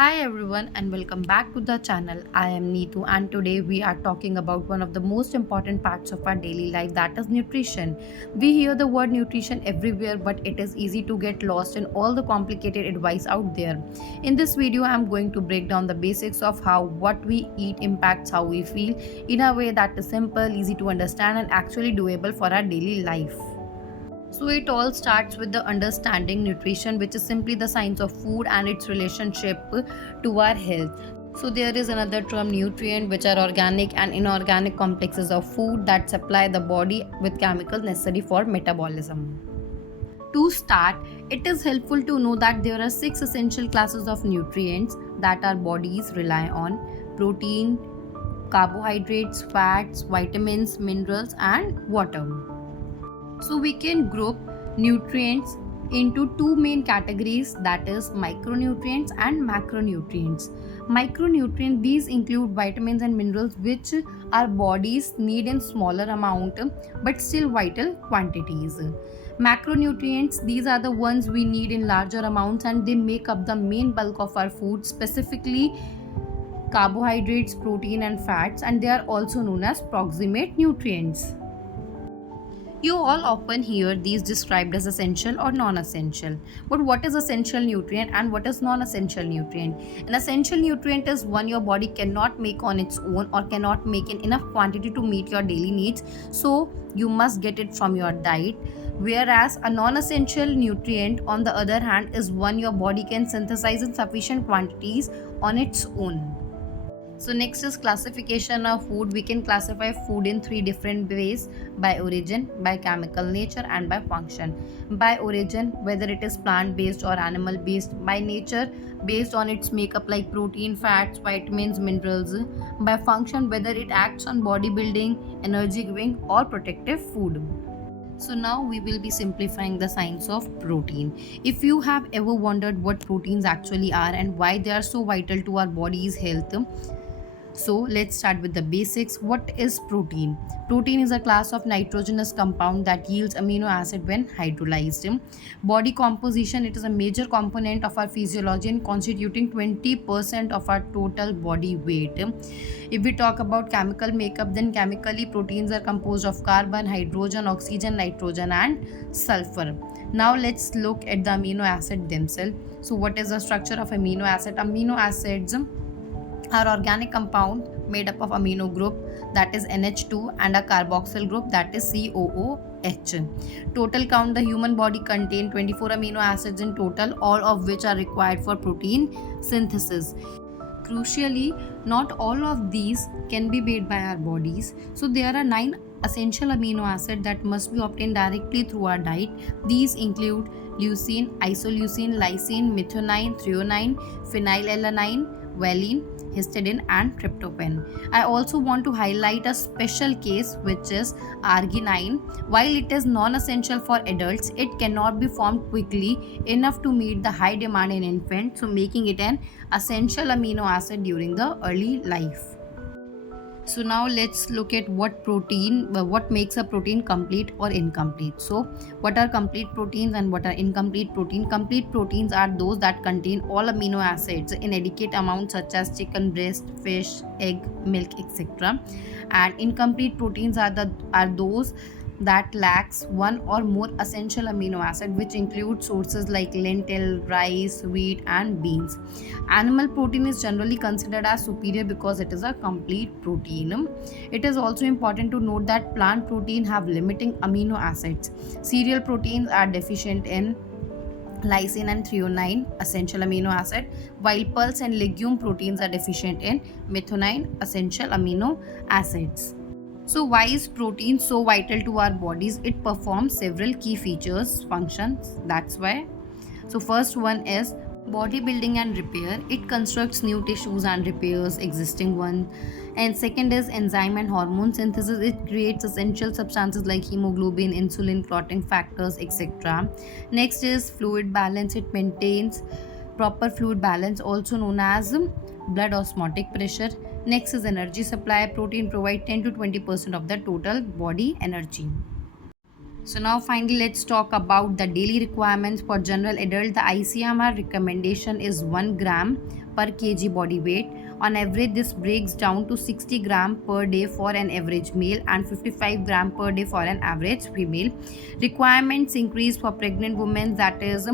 Hi everyone and welcome back to the channel. I am Neetu and today we are talking about one of the most important parts of our daily life, that is nutrition. We hear the word nutrition everywhere, but it is easy to get lost in all the complicated advice out there. In this video I am going to break down the basics of how what we eat impacts how we feel in a way that is simple, easy to understand and actually doable for our daily life. So it all starts with the understanding nutrition, which is simply the science of food and its relationship to our health. So there is another term nutrient, which are organic and inorganic complexes of food that supply the body with chemicals necessary for metabolism. To start, it is helpful to know that there are six essential classes of nutrients that our bodies rely on: protein, carbohydrates, fats, vitamins, minerals, and water. So we can group nutrients into two main categories, that is micronutrients and macronutrients. Micronutrients, these include vitamins and minerals which our bodies need in smaller amount but still vital quantities. Macronutrients, these are the ones we need in larger amounts and they make up the main bulk of our food, specifically carbohydrates, protein and fats, and they are also known as proximate nutrients. You all often hear these described as essential or non-essential. But what is essential nutrient and what is non-essential nutrient? An essential nutrient is one your body cannot make on its own or cannot make in enough quantity to meet your daily needs. So you must get it from your diet. Whereas a non-essential nutrient, on the other hand, is one your body can synthesize in sufficient quantities on its own. So next is classification of food. We can classify food in three different ways: by origin, by chemical nature, and by function. By origin, whether it is plant based or animal based; by nature, based on its makeup like protein, fats, vitamins, minerals; by function, whether it acts on bodybuilding, energy giving, or protective food. So now we will be simplifying the science of protein. If you have ever wondered what proteins actually are and why they are so vital to our body's health, so let's start with the basics. What is protein? Protein is a class of nitrogenous compound that yields amino acid when hydrolyzed. Body composition, it is a major component of our physiology and constituting 20% of our total body weight. If we talk about chemical makeup, then chemically proteins are composed of carbon, hydrogen, oxygen, nitrogen and sulfur. Now let's look at the amino acid themselves. So what is the structure of amino acid? Amino acids are organic compound made up of amino group, that is NH2, and a carboxyl group, that is COOH. Total count, the human body contain 24 amino acids in total, all of which are required for protein synthesis. Crucially, not all of these can be made by our bodies. So there are 9 essential amino acids that must be obtained directly through our diet. These include leucine, isoleucine, lysine, methionine, threonine, phenylalanine, valine, histidine and tryptophan. I also want to highlight a special case, which is arginine. While it is non-essential for adults, it cannot be formed quickly enough to meet the high demand in infants, so making it an essential amino acid during the early life. So now let's look at what makes a protein complete or incomplete. So what are complete proteins and what are incomplete protein? Complete proteins are those that contain all amino acids in adequate amounts, such as chicken breast, fish, egg, milk, etc. And incomplete proteins are those that lacks one or more essential amino acid, which include sources like lentil, rice, wheat and beans. Animal protein is generally considered as superior because it is a complete protein. It is also important to note that plant protein have limiting amino acids. Cereal proteins are deficient in lysine and threonine, essential amino acid, while pulse and legume proteins are deficient in methionine, essential amino acids. So why is protein so vital to our bodies? It performs several key features, functions. That's why. So first one is bodybuilding and repair. It constructs new tissues and repairs existing one. And second is enzyme and hormone synthesis. It creates essential substances like hemoglobin, insulin, clotting factors, etc. Next is fluid balance. It maintains proper fluid balance, also known as blood osmotic pressure. Next is energy supply. Protein provide 10 to 20% of the total body energy. So now finally let's talk about the daily requirements for general adult. The ICMR recommendation is 1 gram per kg body weight. On average, this breaks down to 60 gram per day for an average male and 55 gram per day for an average female. Requirements increase for pregnant women, that is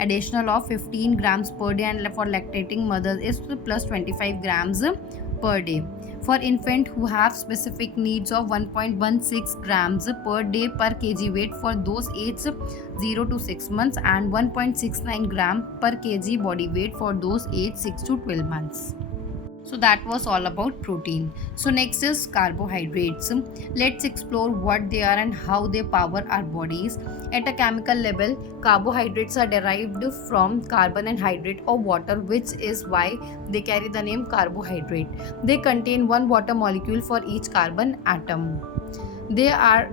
additional of 15 grams per day, and for lactating mothers is plus 25 grams per day. For infant who have specific needs of 1.16 grams per day per kg weight for those aged 0 to 6 months and 1.69 gram per kg body weight for those aged 6 to 12 months. So that was all about protein. So next is carbohydrates. Let's explore what they are and how they power our bodies. At a chemical level, carbohydrates are derived from carbon and hydrate or water, which is why they carry the name carbohydrate. They contain one water molecule for each carbon atom. They are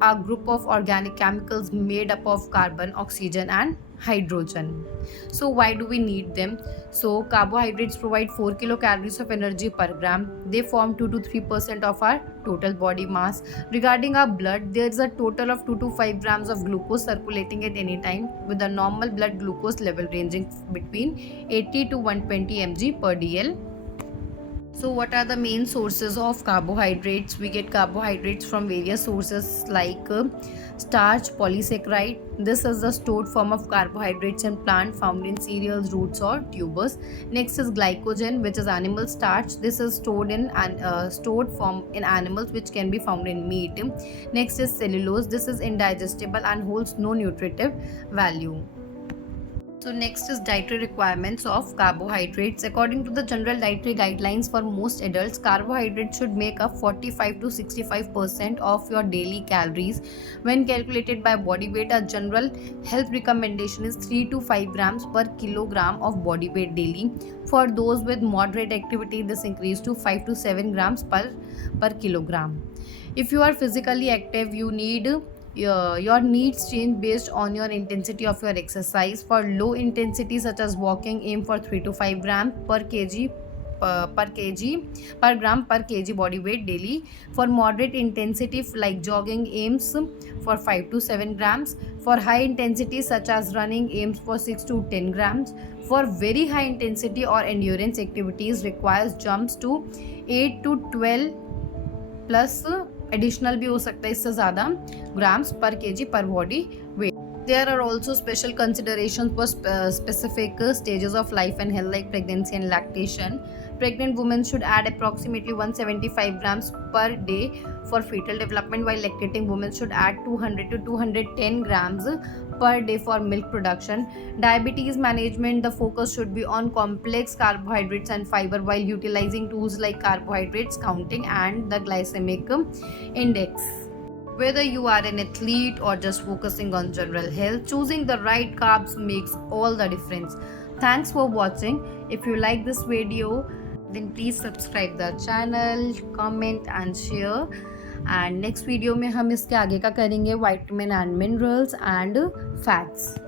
a group of organic chemicals made up of carbon, oxygen, and hydrogen. So why do we need them? So carbohydrates provide 4 kilocalories of energy per gram. They form 2 to 3% of our total body mass. Regarding our blood, there is a total of 2 to 5 grams of glucose circulating at any time, with a normal blood glucose level ranging between 80 to 120 mg per dl. So what are the main sources of carbohydrates? We get carbohydrates from various sources like starch, polysaccharide. This is the stored form of carbohydrates in plant found in cereals, roots or tubers. Next is glycogen, which is animal starch. This is stored form in animals, which can be found in meat. Next is cellulose. This is indigestible and holds no nutritive value. So next is dietary requirements of carbohydrates. According to the general dietary guidelines for most adults, carbohydrates should make up 45 to 65% of your daily calories. When calculated by body weight, a general health recommendation is 3 to 5 grams per kilogram of body weight daily. For those with moderate activity, this increases to 5 to 7 grams per kilogram. If you are physically active, your needs change based on your intensity of your exercise. For low intensity such as walking, aim for 3 to 5 gram per gram per kg body weight daily. For moderate intensity like jogging, aims for 5 to 7 grams. For high intensity such as running, aims for 6 to 10 grams. For very high intensity or endurance activities requires jumps to 8 to 12 plus additional भी हो सकता है इससे ज़्यादा grams पर KG पर body weight. There are also special considerations for specific stages of life and health like pregnancy and lactation. Pregnant women should add approximately 175 grams per day for fetal development, while lactating women should add 200 to 210 grams per day for milk production. Diabetes management, the focus should be on complex carbohydrates and fiber while utilizing tools like carbohydrates counting and the glycemic index. Whether you are an athlete or just focusing on general health, choosing the right carbs makes all the difference. Thanks for watching. If you like this video, then please subscribe the channel, comment and share. And next video में हम इसके आगे का करेंगे vitamin and minerals and fats.